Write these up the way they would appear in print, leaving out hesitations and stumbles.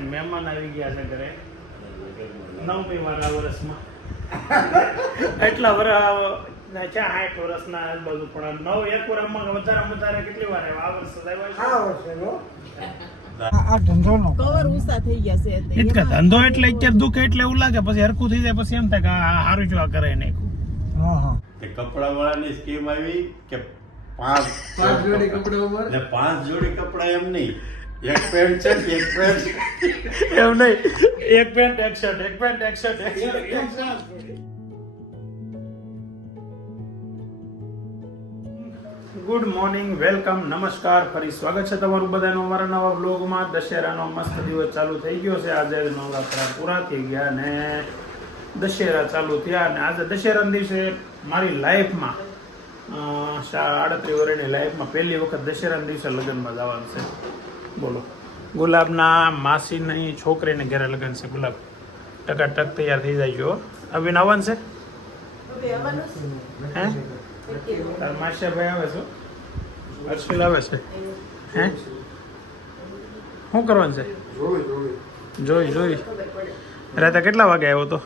મહેમાન આવી ગયા છે ઘરે 9મી વાર આ વર્ષમાં એટલા વર્ષ ચા 60 વર્ષના આજુબાજુ પણ 9 એક વર્ષમાં વધારે કેટલી વાર આવ્યા આ વર્ષ આ ધંધોનો કવર ઉસા થઈ ગયા છે એટલે ધંધો એટલે અત્યારે દુઃખ એટલે એવું લાગે પછી હરખું થઈ જાય પછી એમ થાય કે આ સારું જો આ કરે નાખ્યું. હા હા તે કપડા વાળાની સ્કીમ આવી કે પાંચ જોડી કપડા એમ નહીં, એક પેન્ટ છે એક પેન્ટ એમ નહીં, એક પેન્ટ એક શર્ટ એક પેન્ટ એક શર્ટ એક ગુડ મોર્નિંગ, વેલકમ, નમસ્કાર, ફરી સ્વાગત છે તમારું બધાનું અમારા નવા બ્લોગમાં. દશેરાનો મસ્ત દિવસ ચાલુ થઈ ગયો છે. આજે નવરાત્રા પૂરા થઈ ગયા ને દશેરા ચાલુ થયા અને આજે દશેરાના દિવસે મારી લાઈફમાં 38 વર્ષની લાઈફમાં પહેલી વખત દશેરાના દિવસે લગ્નમાં જવાનું છે. બોલો, ગુલાબના માસીની છોકરીને ઘરે લગ્ન છે. ગુલાબ ટકાટક તૈયાર થઈ જાય છો. અભિન આવવાનું છે હે? તાર માસિયાભાઈ આવે છે, હર્ષિલ આવે છે હે? શું કરવાનું છે? જોઈ રાતે કેટલા વાગે આવ્યો તો?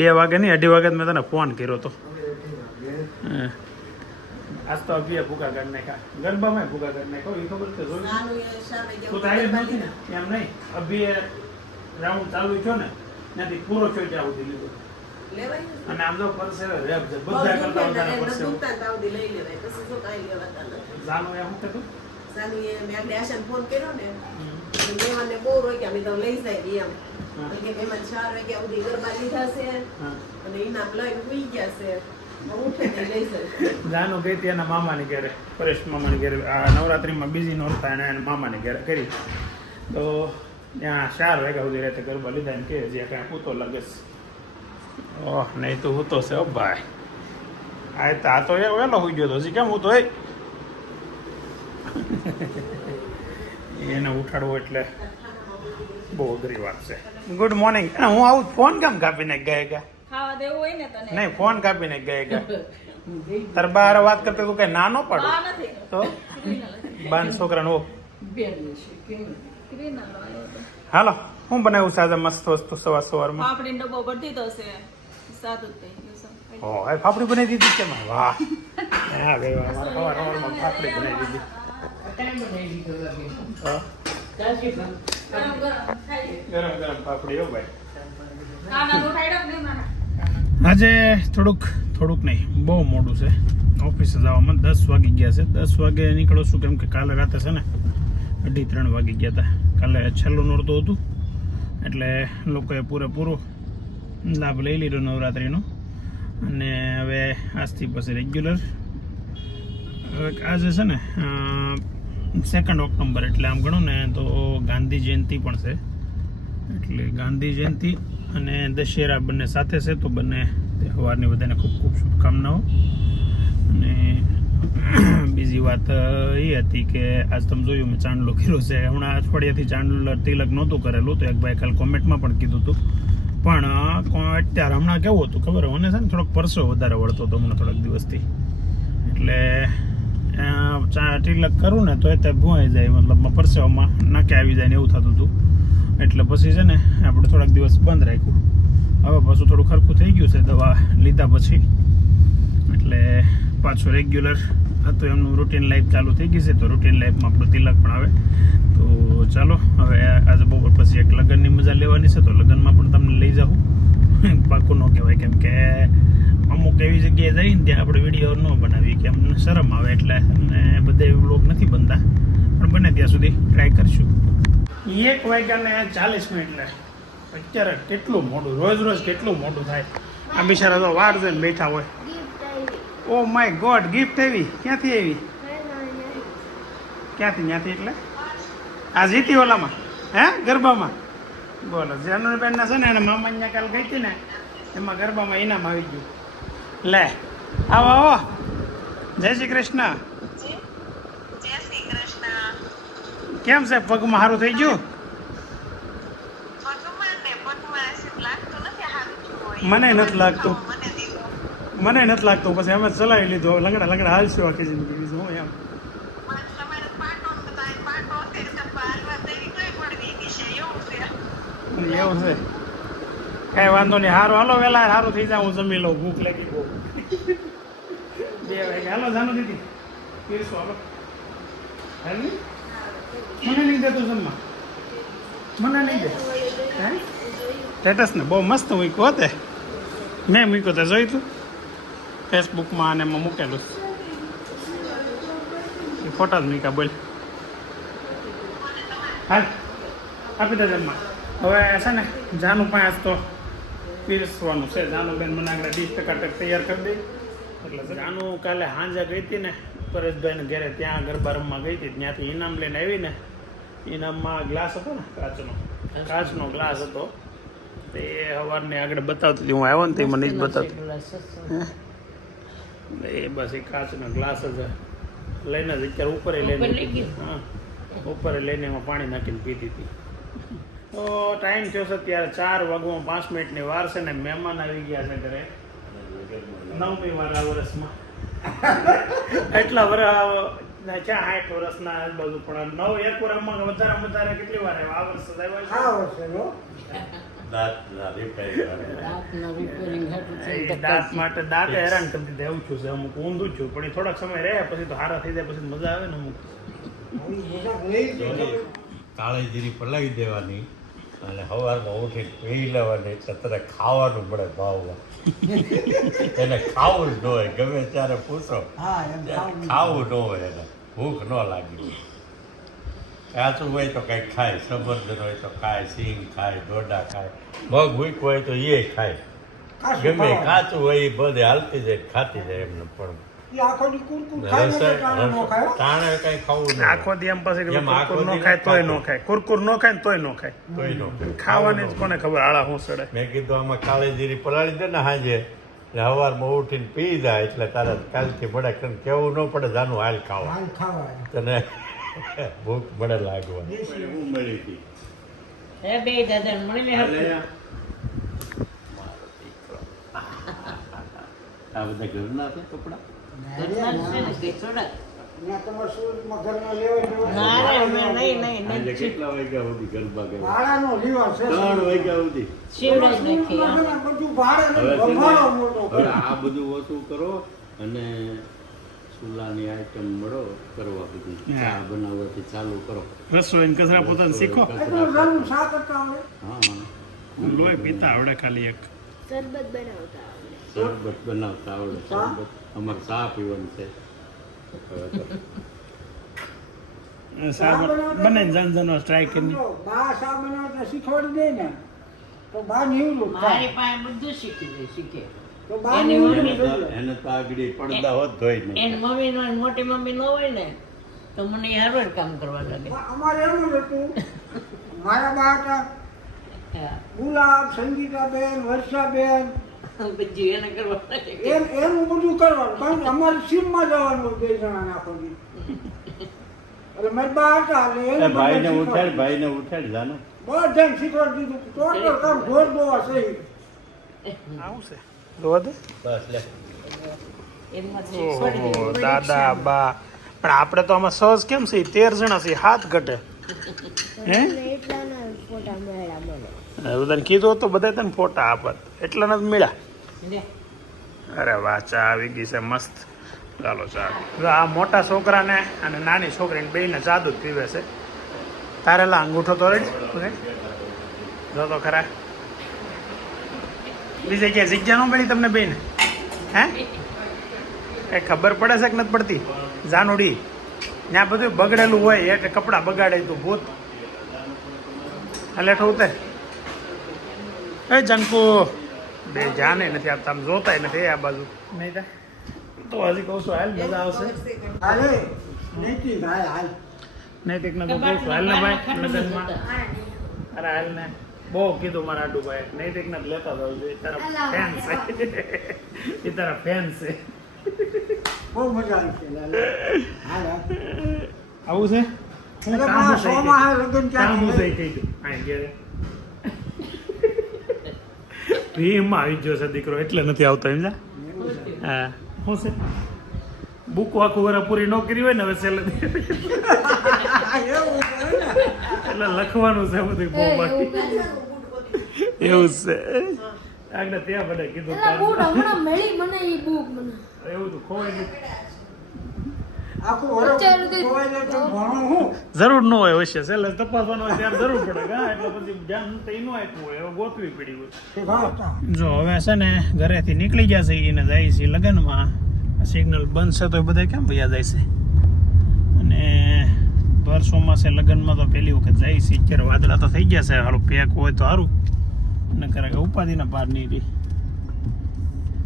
2 વાગે નહીં, 2:30 વાગે મેં તને ફોન કર્યો હતો. આજ તો અભિએ ભૂકા કરી નાખ્યા, ગરબામાં ભૂકા કરી નાખ્યો. એ ખબર છે જોઈ તું તારી જ નથી ને? એમ નહીં, અભિએ રાઉન્ડ ચાલુ થયો ને ત્યાંથી પૂરો થયો ત્યાં સુધી લીધો. અને આમ તો પરસેવે રેપ છે બધા કરતા વધારે પરસેવે. જાનો એ શું કહેતું? ફોન કર્યો ને મહેમાનને બહુ રોક્યા, મેં તો લઈ જાય એમ કે મહેમાન 4 વાગ્યા સુધી ગરબા લીધા છે અને ઇનામ લઈને સુઈ ગયા છે. જાનો ગઈ હતી એના મામાની ઘરે, પરેશ મામાની ઘરે. આ નવરાત્રિમાં બીજી નોરતા એને મામાની ઘરે કરી તો ત્યાં 4 વાગ્યા સુધી રહેતે ગરબા લીધા. એમ કે જે કાંઈ હું તો લાગે છે. ઓહ નહીં તો હું તો છે. ઓ ભાઈ આ તો એ વહેલો હોઈ ગયો તો હજી કેમ હું તો એને ઉઠાડવું એટલે બહુ અઘરી વાત છે. Good morning. હું આવું ફોન કેમ કાપીને ગયા ખાવા દેવું હોય ને તને નહીં, ફોન કાપીને ગયા તાર બાર વાત કરતા તું કઈ ના નો પાડો તો બાન છોકરાનો હાલો હું બનાવ્યું છે આજે મસ્ત વસ્તુ સવારમાં? પાપડી ડબ્બો ભરી દીધો છે, સાદું થઈ ગયું છે. ઓ એ ફાફડી બનાવી દીધી કેમ? વાહ હા ગઈ અમારે સવારમાં ફાફડી બનાવી દીધી. ગરમ ગરમ ફાફડી. હો ભાઈ આજે થોડુંક નહીં બહુ મોડું છે ઓફિસે જવામાં. 10 વાગી ગયા છે. 10 વાગે નીકળો છું કેમ કે કાલે રાતે છે ને 2:30 વાગી ગયા હતા. કાલે છેલ્લું નોરતું હતું એટલે લોકોએ પૂરેપૂરો લાભ લઈ લીધો નવરાત્રિનો. અને હવે આજથી પછી રેગ્યુલર. આજે છે ને 2 ઓક્ટોબર એટલે આમ ગણો ને તો ગાંધી જયંતિ પણ છે. એટલે ગાંધી જયંતિ અને દશેરા બંને સાથે છે તો બંને તહેવારની બધાને ખૂબ ખૂબ શુભકામનાઓ. અને બીજી વાત એ હતી કે આજ તમે જોયું મેં ચાંદલો કર્યો છે. હમણાં અઠવાડિયાથી ચાંદલો તિલક નહોતું કરેલું તો એક ભાઈ કાલ કોમેન્ટમાં પણ કીધું હતું. પણ અત્યારે હમણાં કેવું હતું ખબર મને છે ને થોડોક પરસો વધારે વળતો હતો હમણાં થોડાક દિવસથી. એટલે તિલક કરું ને તો એ ત્યાં ભૂવાઈ જાય, મતલબ પરસેવામાં નાકે આવી જાય ને એવું થતું હતું. એટલે પછી છે ને આપણે થોડાક દિવસ બંધ રાખ્યું. હવે પાછું થોડું ખરખું થઈ ગયું છે દવા લીધા પછી. એટલે પાછું રેગ્યુલર તો એમનું રૂટીન લાઈફ ચાલુ થઈ ગઈ છે. તો રૂટીન લાઈફમાં આપણું તિલક પણ આવે. તો ચાલો હવે આજે બપોર પછી એક લગ્નની મજા લેવાની છે તો લગ્નમાં પણ તમને લઈ જાઉં. પાકું ન કહેવાય કેમ કે અમુક એવી જગ્યાએ જઈને ત્યાં આપણે વિડીયો ન બનાવીએ કે અમને શરમ આવે એટલે અને બધા એવી બ્લોગ નથી બનતા. પણ બને ત્યાં સુધી ટ્રાય કરશું. 1:40 લે અત્યારે કેટલું મોડું, રોજ કેટલું મોડું થાય. આ બિચારા તો વાર જોઈને બેઠા હોય. ઓ માય ગોડ, ગિફ્ટ આવી ક્યાંથી આવી? ક્યાંથી એટલે આ જીતી ઓલામાં હે ગરબામાં? બોલો જનુબેનના છે ને એને મામાને કાલ ગઈ હતી ને એમાં ગરબામાં ઇનામ આવી ગયું. લે આવો જય શ્રી કૃષ્ણ. કેમ છે પગમાં સારું થઈ ગયું? મને નથી લાગતું પછી અમે ચલાવી લીધું. લંગડા હાલશું આખી જિંદગી. હું એમ એવું છે કાંઈ વાંધો નહીં સારું હાલો વહેલા સારું થઈ જાય હું જમી લઉં ભૂખ લાગી બહુ 2 વાગે હાલો જાનો દીદી પીરસો હાલો હાલી મને નહીં દેતું જમવા મને નહીં દે હે સ્ટેટસ ને બહુ મસ્ત મૂક્યું હોતે મેં મૂક્યો તે જોઈ તું ફેસબુકમાં અને એમાં મૂકેલું એ ફોટા જ મૂક્યા બોલ હાલ આપી દે જમવા હવે છે ને જાનું પાંચ તો પીરસવાનું છે જાનું બેન મને આગળ 20% તૈયાર કરી દઈ એટલે જાનું કાલે સાંજે ગઈ હતી ને પરેશભાઈને ઘરે ત્યાં ગરબા રમવા ગઈ હતી ત્યાંથી ઇનામ લઈને આવી ને ઇનામમાં ગ્લાસ હતો ને કાચનો ગ્લાસ હતો તે સવારને આગળ બતાવતી હતી હું આવ્યો ને તે મને જ બતાવતી એ બસ એ કાચનો ગ્લાસ જ લઈને જ અત્યારે ઉપરે લઈને હા ઉપરે લઈને એમાં પાણી નાખીને પીધી હતી તો ટાઈમ થયો છે ત્યારે 4 વાગવામાં 5 મિનિટની વાર છે ને મહેમાન આવી ગયા છે ઘરે 9મી વાર આ વર્ષમાં એટલા વર્ષ ક્યાં 60 વર્ષના આજુબાજુ પણ 9 એક વર્ષમાં વધારે કેટલી વાર આવ્યા આ વર્ષે દાંત માટે દાંત હેરાન કરી દીધા એવું છું છે અમુક ઊંધું છું પણ એ થોડાક સમય રહે પછી તો હારા થઈ જાય પછી મજા આવે ને અમુક કાળીજીરી પલાવી દેવાની અને સવારમાં ઉઠીને પી લેવાની એટલે તને ખાવાનું મળે ભાવમાં એને ખાવું જ ન હોય ગમે ત્યારે પૂછો ખાવું ન હોય એને ભૂખ ન લાગી કાચું હોય તો કંઈક ખાય સબંધન હોય તો ખાય સિંગ ખાય ડોડા ખાય મગ ભૂખ હોય તો એ ખાય ગમે કાચું હોય એ બધે હાલતી જાય ખાતી જાય એમને પણ તાણે કઈ ખાવું આખો દી એમ પછી કુરકુર ન ખાય તોય ન ખાય કુરકુર ન ખાય તોય ન ખાય ખાવાની જ કોને ખબર આળા હું સડે મેં કીધું આમાં કાળીજીરી પલાળી દે ને હાજે એટલે સવારમાં ઉઠીને પી જાય એટલે તારે કાલથી મળે કેવું ન પડે જાનું હાલ ખાવા તને ભૂખ મળે લાગવા મળી હતી આ બધા ઘરના છે કપડા કેટલા વાગ્યા સુધી ગરબા ગયા 3 વાગ્યા સુધી હવે આ બધું ઓછું કરો અને ચૂલાની આઈટમ મળો કરવા બધી ચા બનાવવાથી ચાલુ કરો રસોઈ કચરા પોતાને શીખો હા લોહી પીતા આવડે ખાલી એક શરબત બનાવતા આવડે શરબત અમારે ચા પીવાનું છે બને જન ટ્રાય કરી બા શા બનાવતા શીખવાડી દે ને તો બા નિવડું મારી પાસે બધું શીખે તો બા નિવડું એને તો આગળ પડદા હોત ધોઈ નહીં એની મમ્મી નો મોટી મમ્મી ન હોય ને તો મને હારો કામ કરવા લાગે અમારે એવું જ હતું મારા બા હતા ગુલાબ સંગીતાબેન વર્ષાબેન બધી એને કરવા લાગે એમ બધું કરવાનું કારણ કે અમારે સીમમાં જવાનું 2 જણા નાખો એટલે મારી બા હતા એટલે ભાઈને ઉઠાડ જાને બધાને શીખવાડી દીધું ટોટલ કામ ઢોર દોવા સહી આવું છે જોવા દે બસ લે ઓહો દાદા બા પણ આપણે તો આમાં સહજ કેમ છે 13 જણા છે હાથ ઘટે હે બધાને કીધું તો બધા તને ફોટા આપત એટલા જ મળ્યા અરે વાહ ચા આવી ગઈ છે મસ્ત ચાલો ચા આ મોટા છોકરાને અને નાની છોકરીને બેયને ચા દૂધ પીવે છે તારેલા અંગૂઠો તો રેડી જો તો ખરા બીજે ક્યાંય જગ્યા ન મળી તમને બેન હે એ ખબર પડે છે કે નથી પડતી જાનુડી ત્યાં બધું બગડેલું હોય એટલે કપડાં બગાડે તું ભૂત એટલે ઉતર એ જંકુ બે જાને નથી આપતા આમ જોતાય નથી આ બાજુ નહીં તો હજી કહું છું હાલ મજા આવશે હાલે નૈતિક હાલ નૈતિકને તો કહું છું હાલ ને ભાઈ લગ્નમાં અરે હાલ ને બહુ કીધું મારા આડુભાઈ નૈતિકને જ લેતા જવું જોઈએ તારા ફેન છે એ તારા ફેન છે બહુ મજા આવી છે હાલ આવું છે હું કામ છે કામ છે કહી દઉં આ ઘેરે ભીમાં આવી ગયો છે દીકરો એટલે નથી આવતો એમ જા હા શું છે બુક આખું વરા પૂરી ન કરી હોય ને હવે છેલ્લે એટલે લખવાનું છે બધું બહુ બાકી એવું છે આગળ ત્યાં બધા કીધું એલા બૂટ હમણાં મળી મને ઈ બુક મને એવું તો ખોવાઈ ગયું આખું વરસ અત્યારે તો- ખોવાઈ જાય તો ભણો હું જરૂર ન હોય અવશ્ય સેલે તપાસવાનો હોય ત્યારે જરૂર પડે હા એટલે પછી ધ્યાન તો એનું આપ્યું હોય હવે ગોતવી પડી હોય જો હવે છે ને ઘરેથી નીકળી જશે એને જાય છે લગ્નમાં સિગ્નલ બંધ છે તો એ બધા કેમ વયા જાય છે અને ભર ચોમાસે લગ્નમાં તો પહેલી વખત જાય છે અત્યારે વાદળા તો થઈ ગયા છે હારું પેક હોય તો સારું ન કરે કે ઉપાધિના પાર નહીં રહી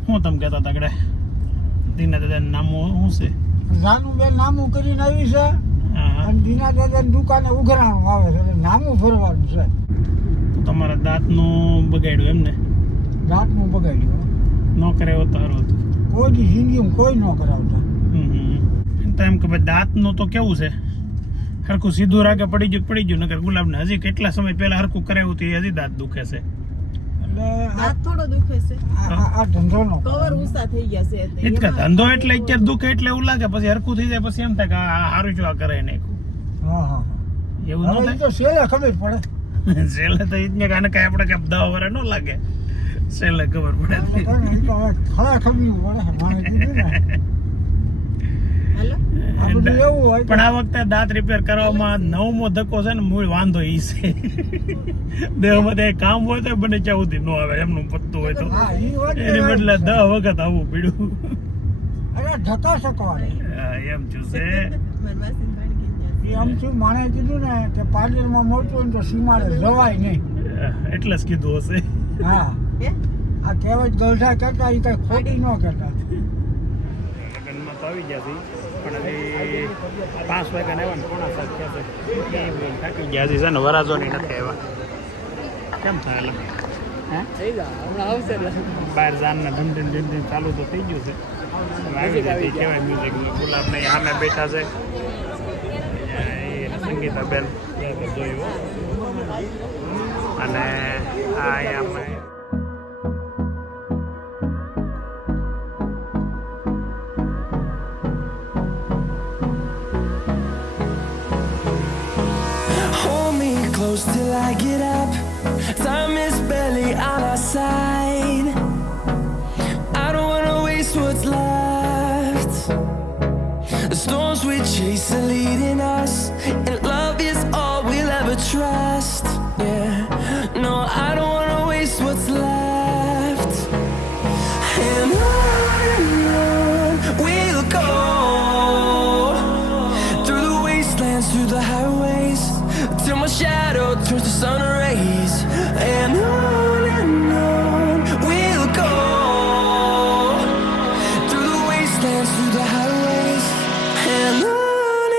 શું તમે કહેતા હતા આગળ દીના દાદા નામું શું છે નાનું બેન નામું કરીને આવી છે હા અને દીના દાદાની દુકાને ઉઘરાણું આવે છે એટલે નામું ફરવાનું છે તો તમારા દાંતનું બગાડ્યું એમ ને દાંતનું બગાડ્યું ન કરે એવો તો સારું હતું કોઈ દી જિંદગીમાં કોઈ ન કરાવતા તો એમ કે ભાઈ દાંતનું તો કેવું છે હરખું સીધું રાગે પડી ગયું નકર ગુલાબને હજી કેટલા સમય પહેલા હરખું કરાવ્યું હતું એ હજી દાંત દુખે છે એટલે હાથ થોડો દુખે છે આ ધંધોનો કવર ઊંચા થઈ ગયા છે એટલે એ જ કે એમાં ધંધો એટલે અત્યારે દુખે એટલે એવું લાગે પછી હરખું થઈ જાય પછી એમ થાય કે આ સારું શું આ કરે નાખ્યું હા હા એવું ન હવે ઈ થાય તો છેલ્લે ખબર પડે છેલ્લે તો એ જ ને કે આને કાંઈ આપણે કાંઈ 10 વર્ષ ન લાગે છેલ્લે ખબર પડે ઈ તો હવે ખરા ખબરું પડે મારે કીધું ને હાલો આ બધું એવું હોય પણ આ વખતે દાંત રિપેર કરવામાં 9મો ધક્કો છે ને મૂળ વાંધો ઈ છે દેહમાં ત્યાં કામ હોય તો બને ત્યાં સુધી ન આવે એમનું પત્તું હોય તો હા ઈ વાત તો એની બદલે right 10 વખત આવવું પડ્યું છે. અરે ધક્કા શકવાડે હા, એમ છું છે મારી વાસીને ભાણી ગયા એ આમ શું માણે કીધું ને કે પાર્લરમાં મળતું હોય ને તો સીમાડે જવાય નહીં એટલે જ કીધું હશે હા હે આ કહેવત ગલઢા કરતા એ કઈ ખોટી ન કરતા લગ્નમાં તો આવી ગયા છે પણ હજી 5 વાગ્યા આવ્યા ને 5:30 થયા છે થાકી ગયા છે ને વરાજોની નથી આવ્યા કેમ થાય એટલે બહાર જાનને ધૂમ ચાલુ તો થઈ ગયું છે હવે આવી જાય કહેવાય મ્યુઝિક ગુલાબને સામે બેઠા છે એ સંગીતાબેન જોયું અને આ અહીંયા Hold me close till I get up. Time is barely on our side. I don't wanna waste what's left. The storms we chase are leading us, and love is all we'll ever trust. Yeah, no, I don't wanna waste what's left. And on we'll go, through the wastelands, through the highways, till my shadow turns to sun rays. And on we'll go, through the wastelands, through the highways, and on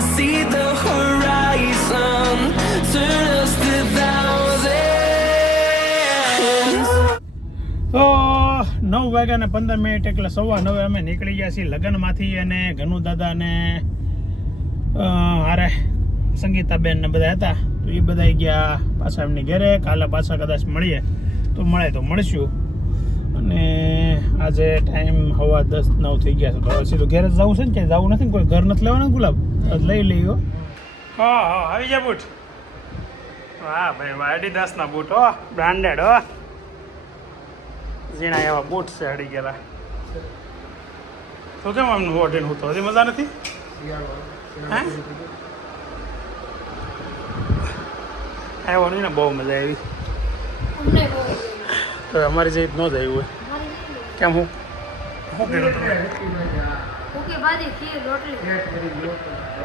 wanna see the horizon. Turn us to thousands. તો 9:15 એટલે 9:15 અમે નીકળી ગયા છીએ લગ્નમાંથી. અને ઘનુ દાદા ને હારે સંગીતાબેન ને બધા હતા, તો એ બધા ગયા પાછા એમની ઘરે. કાલે પાછા કદાચ મળીએ તો મળીશું. અને આજે ટાઈમ 10:15 થઈ ગયા છે, તો હવે સીધું ઘેર જ જવું છે ને, ક્યાંય જવું નથી ને, કોઈ ઘર નથી લેવાનું ગુલાબ, લઈ લઈએ. હા આવી ગયા બૂટ. વાહ ભાઈ વાહ, એડિડાસના બૂટ હો, બ્રાન્ડેડ હો, ઝીણા એવા બૂટ છે અડી ગયેલા. તો કેમ આમનું હોટેલ હું તો હજી મજા નથી? હે આવ્યો નહીં ને, બહુ મજા આવી. અમને બહુ તો અમારી જે ન જાય હોય કેમ? હું કર્યું તમે? ઓકે બાદી ખીર રોટલી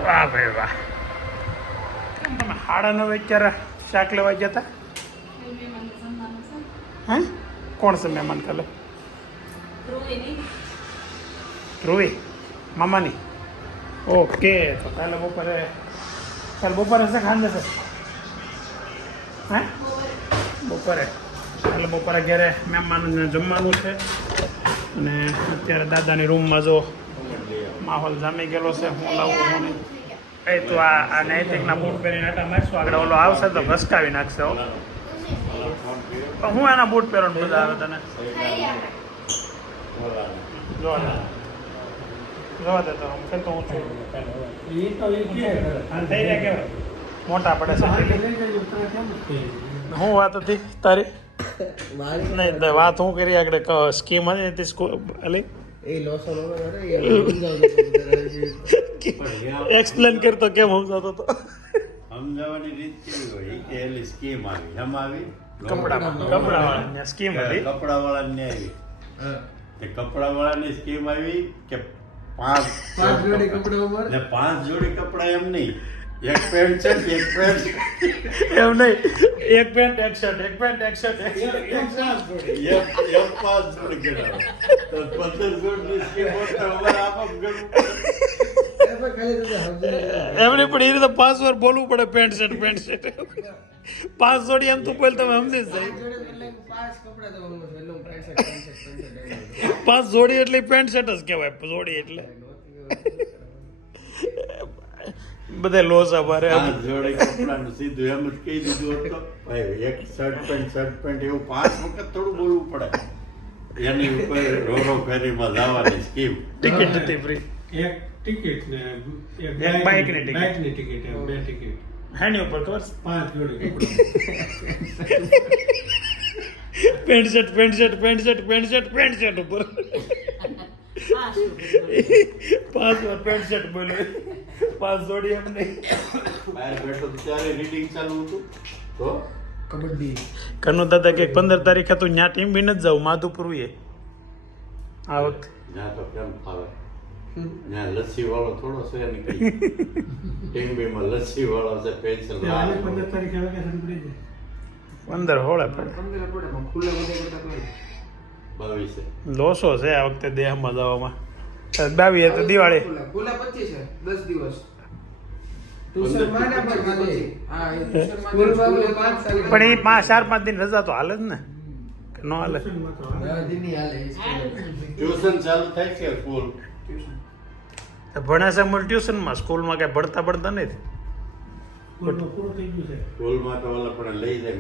વાહ ભાઈ વાહ. કેમ તમે 9:30 અત્યારે શાક લેવા ગયા હતા? હે કોણ છે મહેમાન કાલે? ધ્રુવી મામાની. ઓકે, તો કાલે બપોરે છે ખાંડે છે? હે બપોરે કાલે બપોરે ઘરે મહેમાનને જમવાનું છે. અને અત્યારે દાદાની રૂમમાં જો માહોલ જામી ગયેલો છે. હું લાવું હું નહીં. એ તો આ નૈતિકના બૂટ પહેરીને આટા મારશું, આગળ ઓલો આવશે તો ઘસકાવી નાખશે. હો હું એના બૂટ પહેરો ને બધા આવે તને જોવા દે. તો હું કહેતો હું છું થઈ જાય કેવાય મોટા પડે છે. હું વાત હતી તારી? નહીં વાત હું કરી આગળ સ્કીમ હતી સ્કૂલ એક્સપ્લેન કરતો કેમ સમજાતો હતો? સમજાવવાની રીત કેવી હોય કે એલી સ્કીમ આવી, એમ આવી કપડાવાળાની સ્કીમ હતી. કપડાવાળાની આવી તે કપડાવાળાની સ્કીમ આવી કે 5 જોડી કપડા એમ નહીં, એક પેન્ટ છે એક પેન્ટ એમ નહીં, એક પેન્ટ એક શર્ટ, એક પેન્ટ એક શર્ટ, એક 5 જોડી ગણાવો તો 15 જોડીની સ્કીમ હોય તો અમારે આપો ગણવું એમની પણ એ રીતે 5 વાર બોલવું પડે. પેન્ટ શર્ટ 5 જોડી એમ તું બોલ, તમે સમજી જ જાય. 5 જોડી એટલે પેન્ટ શર્ટ જ કહેવાય. જોડી એટલે બધે લોસ અમારે 5 જોડી કપડાનું સીધું એમ જ કહી દીધું હતું. ભાઈ એક શર્ટ પેન્ટ એવું 5 વખત થોડું બોલવું પડે. એની ઉપર રોરો ફેરીમાં જવાની સ્કીમ. ટિકિટ હતી ફ્રી. એક ટિકિટ ને એક બાઇકની ટિકિટ. બાઇકની ટિકિટ એમ 2 ટિકિટ હેની ઉપર ખબર? 5 જોડી કપડાં. પેન્ટ શર્ટ ઉપર 5 વાર પેન્ટ શર્ટ બોલ્યો. 5 જોડી એમ નહીં. બહાર બેઠો તો ત્યારે રીડિંગ ચાલુ હતું તો કનુ દાદા કે 15 તારીખે તું ત્યાં ટીમ બી નથી જાવ માધુપુર આ વખતે. ત્યાં તો કેમ ફાવે, ત્યાં લસ્સી વાળો થોડો છે ને કઈ ટીંબીમાં લસ્સી વાળો છે સ્પેશિયલ. 15 તારીખે વેકેશન પડી જાય. 15 હોળે પડે. 22 લોસો છે આ વખતે દેહમાં જવામાં. 22 તો દિવાળી. ખુલ્લા 25 છે 10 દિવસ. પણ એ 4-5 દિન રજા તો હાલે જ ને, કે ન હાલે? ટ્યુશન ચાલુ થાય છે ફૂલ. ભણે છે મૂળ ટ્યુશનમાં, સ્કૂલમાં કઈ ભણતા નથી. પૂરું થઈ ગયું છે. સ્કૂલમાં તો ઓલા પણ લઈ જાય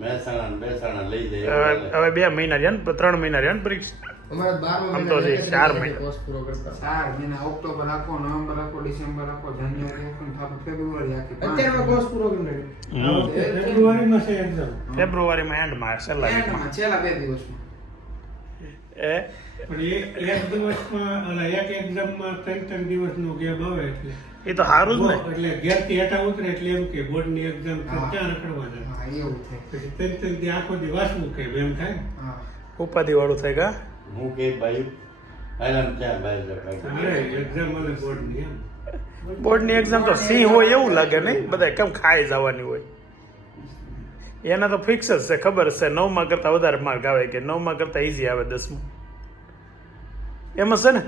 મહેસાણા ને બેસાણા લઈ જાય. હવે 2 મહિના રહ્યા ને, 3 મહિના રહ્યા ને પરીક્ષા. આમ તો 4 મહિના. 4 મહિના ઓક્ટોબર રાખો, નવેમ્બર રાખો, ડિસેમ્બર રાખો, જાન્યુઆરી રાખો, ફેબ્રુઆરી આખી. અત્યારમાં કોર્સ પૂરો કરી નાખ્યો. ફેબ્રુઆરીમાં છે એક્ઝામ. ફેબ્રુઆરીમાં એન્ડમાં છેલ્લા વીકમાં. છેલ્લા 2 દિવસમાં. પણ એક દિવસમાં એક એક્ઝામમાં 3 દિવસનો ગેપ આવે એટલે એ તો સારું જ ને. એટલે ઘેરથી હેઠા ઉતરે એટલે એમ કે બોર્ડની એક્ઝામ ક્યાં રખડવા જાય. હા એવું થાય. પછી 3 દી આખો દી વાંચવું કે એમ થાય. હા ઉપાધિ વાળું થાય કા? હું કે ભાઈ આરામ ચા બહાર અરે એક્ઝામ અને બોર્ડની એમ બોર્ડની એક્ઝામ તો સિંહ હોય એવું લાગે નહીં, બધા કેમ ખાઈ જવાની હોય. એના તો ફિક્સ જ છે, ખબર છે 9માં કરતાં વધારે માર્ક આવે, કે 9માં કરતાં ઇઝી આવે 10માં. એમ જ છે ને?